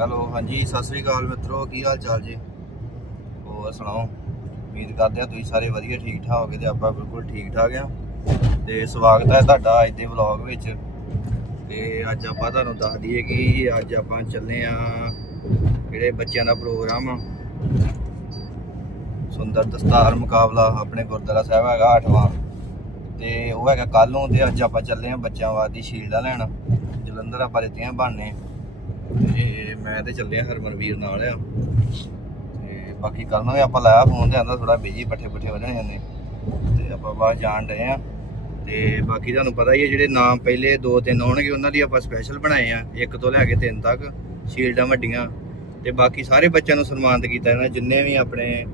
Hello, ਹਾਂਜੀ, ਸਤਿ ਸ੍ਰੀ ਅਕਾਲ ਮਿੱਤਰੋ, ਕੀ ਹਾਲ ਚਾਲ ਜੀ? ਹੋਰ ਸੁਣਾਓ? ਉਮੀਦ ਕਰਦੇ ਆ ਤੁਸੀਂ ਸਾਰੇ ਵਧੀਆ, ਠੀਕ ਠਾਕ ਹੋਗੇ ਤੇ ਆਪਾਂ ਬਿਲਕੁਲ ਠੀਕ ਠਾਕ ਆ ਤੇ ਸਵਾਗਤ ਹੈ ਤੁਹਾਡਾ ਅੱਜ ਦੇ ਵਲੌਗ ਵਿੱਚ। ਤੇ ਅੱਜ ਆਪਾਂ ਤੁਹਾਨੂੰ ਦੱਸ ਦਈਏ ਕਿ ਅੱਜ ਆਪਾਂ ਚੱਲੇ ਆ ਜਿਹੜੇ ਬੱਚਿਆਂ ਦਾ ਪ੍ਰੋਗਰਾਮ ਆ। ਸੁੰਦਰ ਦਸਤਾਰ ਮੁਕਾਬਲਾ ਆਪਣੇ ਗੁਰਦੁਆਰਾ ਸਾਹਿਬ ਹੈਗਾ 8ਵਾਂ ਤੇ ਉਹ ਹੈਗਾ ਕੱਲ ਨੂੰ ਤੇ ਅੱਜ ਆਪਾਂ ਚੱਲੇ ਆ ਬੱਚਿਆਂ ਵਾਦੀ ਸ਼ੀਲਡਾਂ ਲੈਣ। ਜਲੰਧਰ ਆਪਾਂ ਦਿੱਤੀਆਂ ਬਣਨੇ ਤੇ ਮੈਂ ਤੇ ਚੱਲਿਆ ਹਰਮਨਵੀਰ ਨਾਲ ਆ। ਤੇ ਬਾਕੀ ਕੱਲ ਨੂੰ ਆਪਾਂ ਲਾਇਆ ਫੋਨ ਤੇ ਆਂਦਾ ਥੋੜਾ ਬਿਜ਼ੀ ਪੱਠੇ ਪੁੱਠੇ ਵਧਣੇ ਜਾਂਦੇ ਤੇ ਆਪਾਂ ਬਾਹਰ ਜਾਣ ਡਏ ਆ। ਤੇ ਬਾਕੀ ਤੁਹਾਨੂੰ ਪਤਾ ਹੀ ਹੈ ਜਿਹੜੇ ਨਾਮ ਪਹਿਲੇ ਦੋ ਤਿੰਨ ਆਉਣਗੇ, ਉਹਨਾਂ ਦੀ ਆਪਾਂ ਸਪੈਸ਼ਲ ਬਣਾਏ ਆ। ਇੱਕ ਤੋਂ ਲੈ ਕੇ ਤਿੰਨ ਤੱਕ, ਸ਼ੀਲਡਾਂ ਵੱਡੀਆਂ। ਤੇ ਬਾਕੀ ਸਾਰੇ ਬੱਚਿਆਂ ਨੂੰ ਸਨਮਾਨਿਤ ਕੀਤਾ ਜਾਣਾ, ਜਿੰਨੇ ਵੀ ਆਪਣੇ,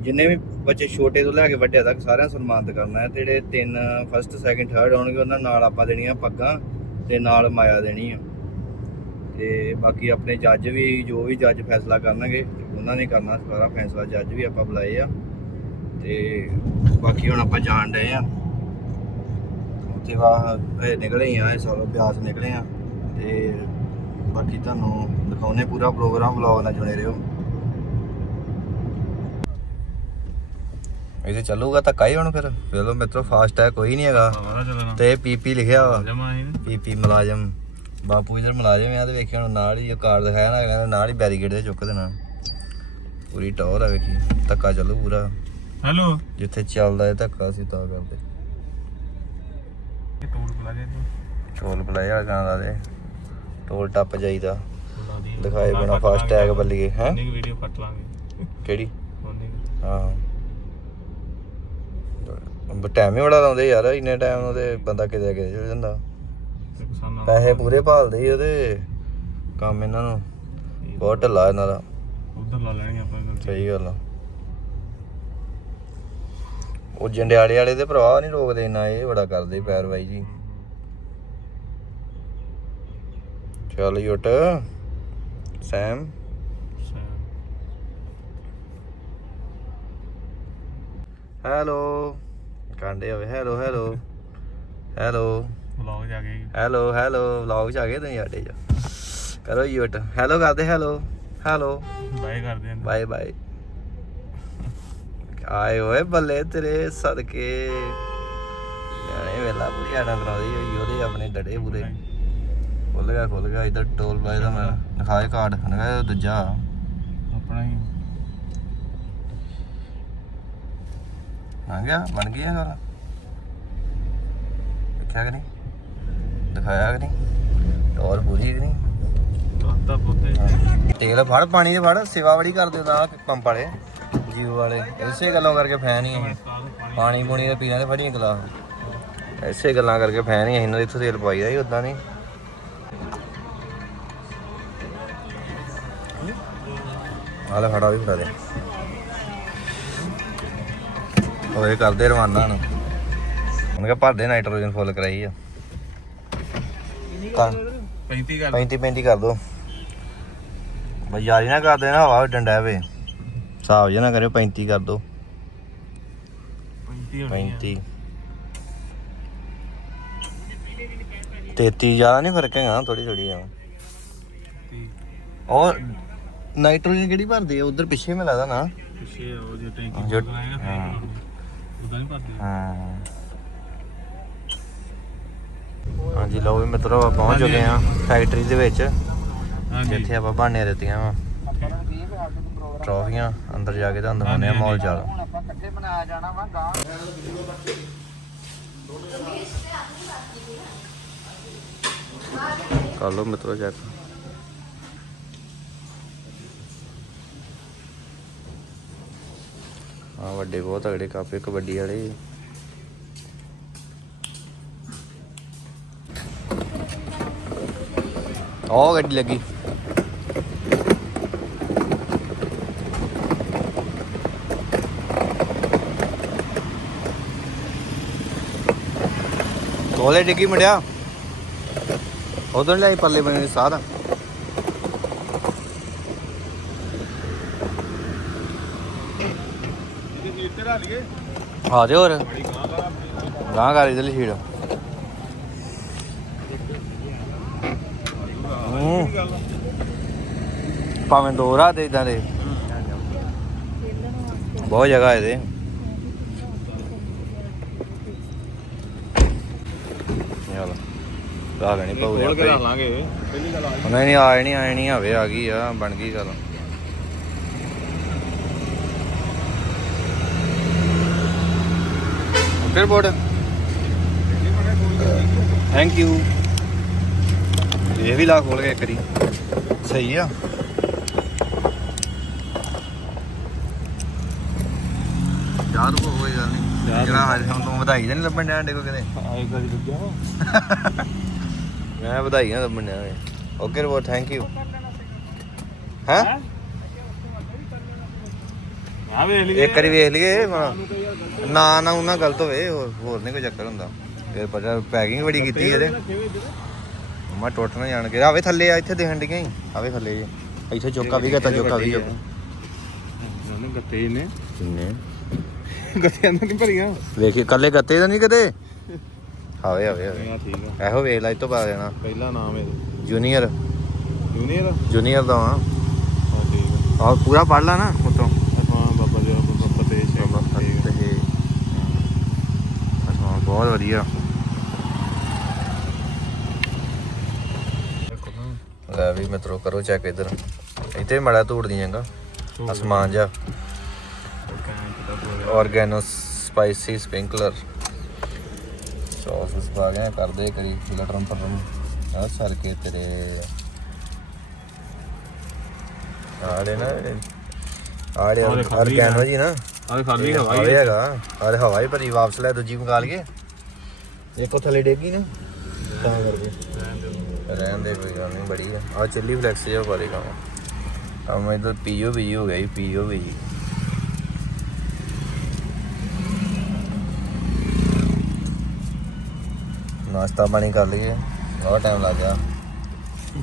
ਜਿੰਨੇ ਵੀ ਬੱਚੇ ਛੋਟੇ ਤੋਂ ਲੈ ਕੇ ਵੱਡੇ ਤੱਕ ਸਾਰਿਆਂ ਨੂੰ ਸਨਮਾਨਿਤ ਕਰਨਾ ਹੈ। ਤੇ ਜਿਹੜੇ ਤਿੰਨ ਫਸਟ ਸੈਕਿੰਡ ਥਰਡ ਆਉਣਗੇ, ਉਹਨਾਂ ਨਾਲ ਆਪਾਂ ਦੇਣੀਆਂ ਪੱਗਾਂ ਤੇ ਨਾਲ ਮਾਇਆ ਦੇਣੀ ਆ। ਤੇ ਬਾਕੀ ਆਪਣੇ ਜੱਜ ਵੀ ਜੋ ਵੀ ਜੱਜ ਫੈਸਲਾ ਕਰਨਗੇ ਉਹਨਾਂ ਨੇ ਕਰਨਾ ਸਾਰਾ ਫੈਸਲਾ ਜੱਜ ਵੀ ਆਪਾਂ ਬੁਲਾਏ ਆ। ਤੇ ਬਾਕੀ ਹੁਣ ਆਪਾਂ ਜਾਣ ਡਏ ਆ। ਉੱਥੇ ਵਾ ਨਿਕਲੇ ਆ ਇਹ ਸਾਲੋ ਬਿਆਸ ਨਿਕਲੇ ਆ। ਤੇ ਬਾਕੀ ਤੁਹਾਨੂੰ ਦਿਖਾਉਨੇ ਪੂਰਾ ਪ੍ਰੋਗਰਾਮ ਵਲੌਗ ਨਾਲ ਜੁੜੇ ਰਹੋ। ਇਹਦੇ ਚੱਲੂਗਾ ਤਾਂ ਕਾਈ ਹੁਣ ਫਿਰ? ਚਲੋ ਮਿੱਤਰੋ ਫਾਸਟ ਹੈ ਕੋਈ ਨਹੀਂ ਹੈਗਾ। ਤੇ ਪੀਪੀ ਲਿਖਿਆ ਵਾ। ਪੀਪੀ ਮੁਲਾਜ਼ਮ। ਬਾਪੂ ਇਧਰ ਮੁਲਾਜ਼ਮ ਆ ਤੇ ਵੇਖਿਆ ਨਾਲ ਹੀ ਉਹ ਕਾਰਡ ਦਿਖਾਇਆ ਨਾ ਕਹਿੰਦਾ ਨਾਲ ਹੀ ਬੈਰੀਕੇਡ ਤੇ ਚੁੱਕ ਦੇਣਾ। ਪੂਰੀ ਟੌਰ ਆ ਵੇਖੀ ਧੱਕਾ ਚੱਲੂ ਪੂਰਾ। ਹੈਲੋ। ਜਿੱਥੇ ਚੱਲਦਾ ਹੈ ਧੱਕਾ ਸੀ ਤਾਂ ਕਰਦੇ। ਇਹ ਟੂਰ ਬੁਲਾ ਦੇ ਟੋਲ ਪਲਾਏ ਵਾਲਾ ਗਾਣਾ ਦੇ ਟੋਲ ਟੱਪ ਜਾਈਦਾ। ਦੀ ਦਿਖਾਏ ਬਿਨਾ ਫਾਸਟ ਟੈਗ ਬੱਲੀਏ ਹੈ? ਨਹੀਂ ਵੀਡੀਓ ਕੱਟ ਲਾਂਗੇ। ਕਿਹੜੀ? ਹਾਂ। ਟਾਈਮ ਹੀ ਬੜਾ ਲਾਉਂਦੇ ਯਾਰ ਇੰਨੇ ਟਾਈਮ ਨੂੰ ਤੇ ਬੰਦਾ ਕਿਤੇ ਕਿਤੇ ਚਲ ਜਾਂਦਾ। ਕਿਸਾਨਾਂ ਪੈਸੇ ਪੂਰੇ ਭਾਲਦੇ ਹੀ ਉਹਦੇ। ਕੰਮ ਇਹਨਾਂ ਨੂੰ। ਬਹੁਤ ਢਿੱਲਾ ਇਹਨਾਂ ਦਾ। ਉਧਰ ਲਾ ਲੈਣਗੇ ਆਪਾਂ ਗੱਲ ਸਹੀ ਗੱਲ ਆ। ਉਹ ਜੰਡਿਆਲੇ ਵਾਲੇ ਦੇ ਭਰਾ ਨਹੀਂ ਰੋਕਦੇ ਇੰਨਾ ਇਹ ਬੜਾ ਕਰਦੇ ਪੈਰਵਾਈ ਜੀ। ਚੱਲ ਯੁੱਟ ਸੈਮ। ਹੈਲੋ। ਕਾਂਡੇ ਹੋਵੇ ਹੈਲੋ ਹੈਲੋ। ਹੈਲੋ। ਬਲੌਗ ਜਾ ਕੇ ਹੈਲੋ ਹੈਲੋ ਵਲੌਗ ਚ ਆ ਗਏ ਤੁਸੀਂ ਸਾਡੇ ਚ। ਕਰੋ ਯੁੱਟ ਹੈਲੋ ਕਰਦੇ ਹੈਲੋ ਹੈਲੋ। ਬਾਏ ਕਰਦੇ ਆਂ। Bye bye. ਆਏ ਓਏ ਬੱਲੇ ਤੇਰੇ ਸਦਕੇ। ਨਿਆਣੇ ਵੇਲਾ ਪੂਰੀ ਆਣਾ ਕਰਾਉਂਦੀ ਹੋਈ ਉਹਦੇ ਆਪਣੇ ਡੜੇ ਪੂਰੇ। ਖੁੱਲ ਗਿਆ ਖੁੱਲ ਗਿਆ ਇਧਰ ਟੋਲ ਪਲਾਜ਼ਾ ਦਾ ਮੈਂ ਦਿਖਾਏ ਕਾਰਡ ਦਿਖਾਏ ਦੂਜਾ। ਆਪਣਾ ਹੀ। ਆ ਗਿਆ ਬਣ ਗਿਆ ਗੱਲ। ਦੇਖਿਆ ਕਿ ਨਹੀਂ? ਦਿਖਾਇਆ ਕਿ ਨਹੀਂ? ਟੋਲ ਪੂਰੀ ਕਿ ਨਹੀਂ? ਤਾਂ ਪੁੱਤੇ ਤੇਲ ਫੜ ਪਾਣੀ ਦੇ ਫੜ ਸੇਵਾ ਬੜੀ ਕਰਦੇ ਉਹਦਾ ਪੰਪ ਵਾਲੇ ਜੀਓ ਵਾਲੇ। ਇਸੇ ਗੱਲੋਂ ਕਰਕੇ ਫੈਨ ਹੀ ਅਸੀਂ ਪਾਣੀ ਪੂਣੀ ਦੇ ਪੀਣਾ ਤੇ ਫੜੀਆਂ ਗਲਾਸ। ਐਸੇ ਗੱਲਾਂ ਕਰਕੇ ਫੈਨ ਹੀ ਇਹਨਾਂ ਦੇ ਇੱਥੋਂ ਤੇਲ ਪਵਾਈਦਾ ਹੀ ਉਦਾਂ ਨਹੀਂ। ਆਲੇ ਫੜਾ ਵੀ ਫੜਾ ਦੇ। ਹੋਏ ਕਰਦੇ ਰਵਾਨਾ ਨੂੰ। ਉਹਨਾਂ ਕਿਹਾ ਭਰਦੇ ਨਾਈਟ੍ਰੋਜਨ ਫੁੱਲ ਕਰਾਈ ਆ। ਕਰ 35 ਕਰ 35 35 ਕਰ ਦੋ। ਬਈ ਯਾਰੀ ਨਾ ਕਰ ਦੇਣਾ ਹਵਾ ਡੰਡਾ ਵੇ। ਹਿਸਾਬ ਜਿਹਾ ਨਾ ਕਰਿਓ 35 ਕਰ ਦੋ। 35 ਹੋਣੀ 35 33 ਜ਼ਿਆਦਾ ਨਹੀਂ ਫ਼ਰਕ ਹੈਗਾ ਥੋੜੀ ਥੋੜੀ ਆ। ਉਹ ਨਾਈਟ੍ਰੋਜਨ ਕਿਹੜੀ ਭਰਦੀ ਆ? ਉਧਰ ਪਿੱਛੇ ਮੈਂ ਲੱਗਦਾ ਨਾ। ਪਿੱਛੇ ਉਹ ਜੇ ਟੈਂਕੀ ਹਾਂ। ਉਹਦਾ ਨਹੀਂ ਭਰਦੇ ਹਾਂ। ਹਾਂਜੀ ਲਓ ਵੀ ਮਿੱਤਰੋ ਆਪਾਂ ਪਹੁੰਚ ਚੁੱਕੇ ਆ ਫੈਕਟਰੀ ਦੇ ਵਿੱਚ। ਜਿੱਥੇ ਆਪਾਂ ਬਾਣੀਆਂ ਦਿੱਤੀਆਂ ਵਾ। ਟਰੋਫੀਆਂ ਅੰਦਰ ਜਾ ਕੇ ਤੁਹਾਨੂੰ ਦਿਖਾਉਂਦੇ ਆ ਮੌਲ ਚਾਲ। ਆਪਾਂ ਇਕੱਠੇ ਬਣਾਇਆ ਜਾਣਾ ਵਾ ਗਾਂ ਕਰ ਲਓ ਮਿੱਤਰੋ ਚੈੱਕ ਆ ਵੱਡੇ ਬਹੁਤ ਤਗੜੇ ਕੱਪ ਇੱਕ ਵੱਡੀ ਵਾਲੇ। ਉਹ ਗੱਡੀ ਲੱਗੀ। ਕੋਲੇ ਡਿੱਗੀ ਮੁੰਡਿਆ। ਉਧਰ ਲੈ ਪੱਲੇ ਬਣੇ ਇੱਧਰ ਆ ਲਈਏ। ਆ ਜਾ ਹੋਰ। ਗਾਂ ਕਰ ਇਧਰਲੀ ਛੀੜ ਹੂੰ ਗੱਲ ਭਾਵੇਂ ਦੋ ਰਾਤ ਇਦਾਂ ਦੇ। ਬਹੁਤ ਜਗ੍ਹਾ ਇਹਦੇ। ਯਾਰ ਲਾ ਲੈਣੀ ਪਊ ਲਾਂਗੇ ਪਹਿਲੀ ਗੱਲ ਆ ਨਹੀਂ ਨਹੀਂ ਆਏ ਨਹੀਂ ਆਏ ਨਹੀਂ ਹਵੇ ਆ ਗਈ ਆ ਬਣ ਗਈ ਗੱਲ ਫਿਰ ਬੋਰਡ। ਥੈਂਕ ਯੂ ਇਹ ਵੀ ਲਾ ਖੋਲ ਕੇ ਕਰੀ ਸਹੀ ਆ। ਯਾਰ ਕੋ ਕੋਈ ਗੱਲ ਨਹੀਂ ਜਿਹੜਾ ਹਜੇ ਹੁਣ ਤੂੰ ਵਧਾਈ ਤਾਂ ਨਹੀਂ ਲੱਭਣ ਡਿਆ ਡੇ ਕੋ ਕਿਤੇ? ਆਏ ਕਦੀ ਲੱਗਿਆ ਮੈਂ ਵਧਾਈ ਨਾ ਲੱਭਣ ਡਿਆ ਓਕੇ ਰੋ ਥੈਂਕ ਯੂ ਹੈ? ਆ ਵੇਖ ਲਈਏ। ਇੱਕ ਵਾਰੀ ਵੇਖ ਲਈਏ। ਨਾ ਨਾ ਉਹਨਾਂ ਗਲਤ ਹੋਵੇ ਹੋਰ ਹੋਰ ਨਹੀਂ ਕੋਈ ਚੱਕਰ ਹੁੰਦਾ। ਫਿਰ ਪਤਾ ਪੈਕਿੰਗ ਬੜੀ ਕੀਤੀ ਇਹਦੇ। ਮੈਂ ਟੁੱਟ ਨਾ ਜਾਣ ਕੇ। ਆਵੇ ਥੱਲੇ ਆ ਇੱਥੇ ਦੇਖਣ ਡੀਆਂ ਹੀ ਆਵੇ ਥੱਲੇ। ਇੱਥੇ ਚੋਕਾ ਵੀ ਗਤਾ ਚੋਕਾ ਵੀ ਗੱਤੇ ਨੇ ਕਿੰਨੇ ਗੱਤਿਆਂ ਨਾਲ ਨਹੀਂ ਭਰੀਆਂ। ਵੇਖੀ ਕੱਲੇ ਗੱਤੇ ਤਾਂ ਨਹੀਂ ਕਦੇ? ਆਵੇ ਆਵੇ ਆ ਠੀਕ ਆ। ਇਹੋ ਵੇਖ ਲੈ ਇਹ ਤੋਂ ਪਾ ਦੇਣਾ ਪਹਿਲਾ ਨਾਮ ਹੈ ਜੂਨੀਅਰ ਜੂਨੀਅਰ ਜੂਨੀਅਰ ਦਾ ਹਾਂ ਹਾਂ ਠੀਕ ਔਰ ਪੂਰਾ ਪੜ ਲਾ ਨਾ ਉਤੋਂ। ਆ ਹਾਂ ਬਾਬਾ ਜੀ ਬਾਬਾ ਫਤਿਹ ਸਿੰਘ। ਠੀਕ ਆ। ਹਾਂ ਬਹੁਤ ਵਧੀਆ। ਲੈ ਵੀ ਮਿੱਤਰੋ ਕਰੋ ਚੈੱਕ ਇਧਰ। ਇੱਥੇ ਮੜਾ ਧੂੜ ਦੀ ਜਾਂਗਾ ਅਸਮਾਨ ਜਾ ਪੂਰਾ ਆਰਗੈਨੋ ਸਪਾਈਸੀ ਸਪ੍ਰਿੰਕਲਰ ਸੌਸ ਪਾ ਗਏ ਕਰਦੇ ਕਰੀ ਲਟਰਮ ਪਟਰਮ ਆ ਸਰ ਕੇ ਤੇਰੇ। ਆੜੇ ਨਾ ਆੜੇ ਖਾਲੀ ਆਰਗੈਨੋ ਜੀ ਨਾ। ਆ ਖਾਲੀ ਹਵਾ ਹਵਾਈ ਹੀ। ਹੈਗਾ। ਅਰੇ ਹਵਾਈ ਭਰੀ ਵਾਪਸ ਲੈ ਦੂਜੀ ਮੰਗਾ ਲਈਏ। ਇੱਕੋ ਥੱਲੇ ਡੇਗੀ ਨਾ। ਤਾਂ ਕਰਕੇ ਰਹਿਣ ਦੇ। ਕੋਈ ਗੱਲ ਨਹੀਂ ਬੜੀ ਆ। ਆ ਚਿੱਲੀ ਫਲੈਕਸ ਜਿਹਾ ਬਾਰੇ ਕੰਮ। ਆ ਮੈਂ ਇਧਰ ਪੀਓ ਵੀ ਹੋ ਗਿਆ ਪੀਓ ਵੀ ਨਾਸ਼ਤਾ ਪਾਣੀ ਕਰ ਲਈਏ। ਬਹੁਤ ਟਾਈਮ ਲੱਗ ਗਿਆ।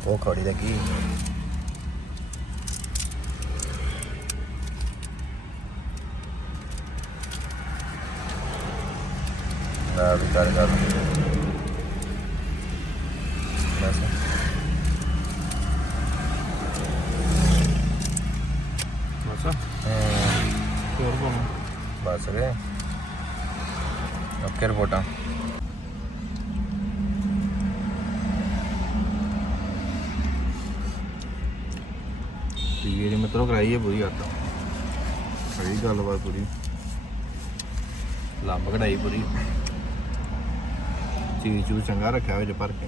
ਉਹ ਖੜੀ ਲੱਗੀ। ਨਾ ਵੀ ਕਰ ਕਰ ਬਸ। ਅੱਛਾ। ਹਮ, ਹੋਰ ਕੋਣ? ਬਸ ਗਏ ਓਕੇ ਰਿਪੋਰਟਾਂ। ਮਤਲਬ ਕਰਾਈ ਹੈ ਪੂਰੀ ਆਟਾ ਸਹੀ ਗੱਲਬਾਤ ਪੂਰੀ। ਲੰਬ ਕਢਾਈ ਪੂਰੀ। ਚੀਜ਼ ਚੂ ਚੰਗਾ ਰੱਖਿਆ ਵਿੱਚ ਭਰ ਕੇ।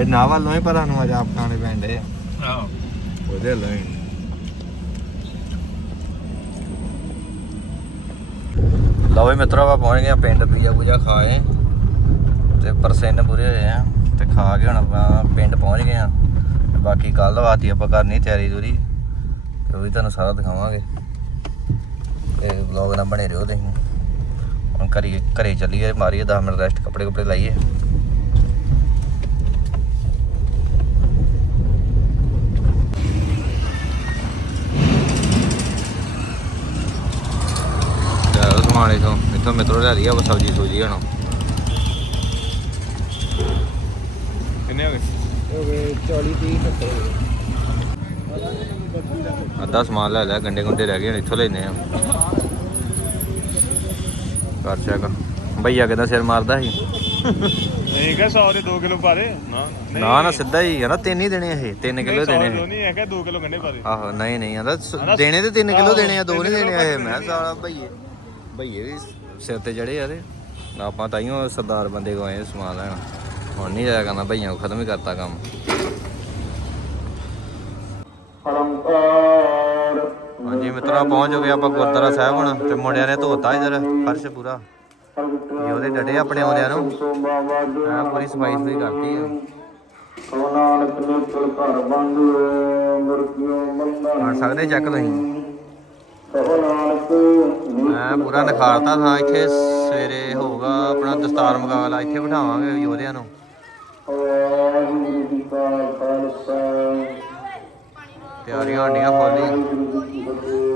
ਇਹ ਨਾ ਵੱਲੋਂ ਹੀ ਪਰਾਂ ਨੂੰ ਅੱਜ ਆਪ ਖਾਣੇ ਪੈਂਦੇ ਆ। ਆਹ। ਉਹਦੇ ਲਈ ਲਓ ਵੀ ਮਿੱਤਰੋ ਆਪਾਂ ਪਹੁੰਚ ਗਏ ਪਿੰਡ ਪੀਜਾ ਪੂਜਾ ਖਾਏ ਤੇ ਪਰਸਿੰਨ ਪੂਰੇ ਹੋਏ ਆ ਤੇ ਖਾ ਕੇ ਹੁਣ ਆਪਾਂ ਪਿੰਡ ਪਹੁੰਚ ਗਏ ਆ। ਬਾਕੀ ਕੱਲ ਵਾਤੀ ਆਪਾਂ ਕਰਨੀ ਤਿਆਰੀ ਦੂਰੀ ਤੇ ਉਹ ਵੀ ਤੁਹਾਨੂੰ ਸਾਰਾ ਦਿਖਾਵਾਂਗੇ। ਤੇ ਵਲੌਗ ਨਾਲ ਬਣੇ ਰਹੋ ਤੁਸੀਂ। ਹੁਣ ਘਰੇ ਘਰੇ ਚੱਲੀਏ, ਮਾਰੀਏ 10 ਮਿੰਟ ਰੈਸਟ ਕੱਪੜੇ ਕੁਪੜੇ ਲਾਈਏ। ਸਮਾਨ ਇਥੋਂ ਇਥੋਂ ਮਿੱਤਰੋ ਲੈ ਲਿਆ ਸਬਜੀ ਸੂਜੀ ਹਣ। ਕਿੰਨੇ ਹੋ ਗਏ? ਹੋ ਗਏ 40 30 70 ਹੋ ਗਏ। ਅੱਧਾ ਸਮਾਨ ਲੈ ਲਿਆ ਗੰਡੇ ਗੁੰਡੇ ਰਹਿ ਗਏ ਹੁਣ ਇੱਥੋਂ ਲੈਨੇ ਆ। ਕਰ ਚੈੱਕ। ਭਈਆ ਕਿਦਾਂ ਸਿਰ ਮਾਰਦਾ ਸੀ? ਨਹੀਂ ਕਹ 100 ਦੇ 2 ਕਿਲੋ ਪਾਰੇ ਨਾ ਨਾ ਨਾ ਸਿੱਧਾ ਹੀ ਕਹਿੰਦਾ ਤਿੰਨ ਹੀ ਦੇਣੇ ਇਹ। 3 ਕਿਲੋ ਦੇਣੇ ਇਹ। ਨਹੀਂ ਹੈ ਕਿ 2 ਕਿਲੋ ਗੰਡੇ ਪਾਰੇ ਆਹੋ ਨਹੀਂ ਨਹੀਂ ਕਹਿੰਦਾ ਦੇਣੇ ਤੇ 3 ਕਿਲੋ ਦੇਣੇ ਆ ਦੋ ਤਿੰਨ ਨਹੀਂ ਕਿੱਲੋ ਦੇਣੇ ਇਹ ਘੱਟ ਮੈਂ। ਸਾਲਾ ਭਈਏ ਭਈਏ ਵੀ ਸਿਰ ਤੇ ਚੜੇ ਆ ਤੇ। ਆਪਾਂ ਤਾਈਓ ਸਰਦਾਰ ਬੰਦੇ ਕੋ ਆਏ ਸਮਾਨ ਲੈਣ। ਹੁਣ ਨਹੀਂ ਜਾਇਆ ਕਰਨਾ ਭਈਆਂ ਕੋ ਖਤਮ ਹੀ ਕਰਤਾ ਕੰਮ। ਹਾਂਜੀ ਮਿੱਤਰੋ ਪਹੁੰਚ ਗਏ ਆਪਾਂ ਗੁਰਦੁਆਰਾ ਸਾਹਿਬ ਹੁਣ ਤੇ ਮੁੰਡਿਆਂ ਨੇ ਧੋਤਾ ਇਧਰ ਫਰਸ਼ ਪੂਰਾ। ਇਹ ਉਹਦੇ ਡੱਡੇ ਆਪਣੇ ਆਉਂਦਿਆਂ ਨੂੰ। ਐ ਪੂਰੀ ਸਫ਼ਾਈ ਸੁਈ ਕਰਤੀ ਆ। ਨਾਨਕ ਨੇ ਚਲ ਘਰ ਬੰਦ ਕਰ ਸਕਦੇ ਚੱਕ ਤੁਸੀਂ? ਮੈਂ ਪੂਰਾ ਨਖਾਰਤਾ ਥਾਂ ਇੱਥੇ ਸਵੇਰੇ ਹੋਊਗਾ ਆਪਣਾ ਦਸਤਾਰ ਮੁਕਾਬਲਾ ਇੱਥੇ ਬਿਠਾਵਾਂਗੇ ਯੋਧਿਆਂ ਨੂੰ। ਵਾਹਿਗੁਰੂ ਜੀ ਕਾ ਖਾਲਸਾ। ਤਿਆਰੀਆਂ ਫੁੱਲ ਹੀ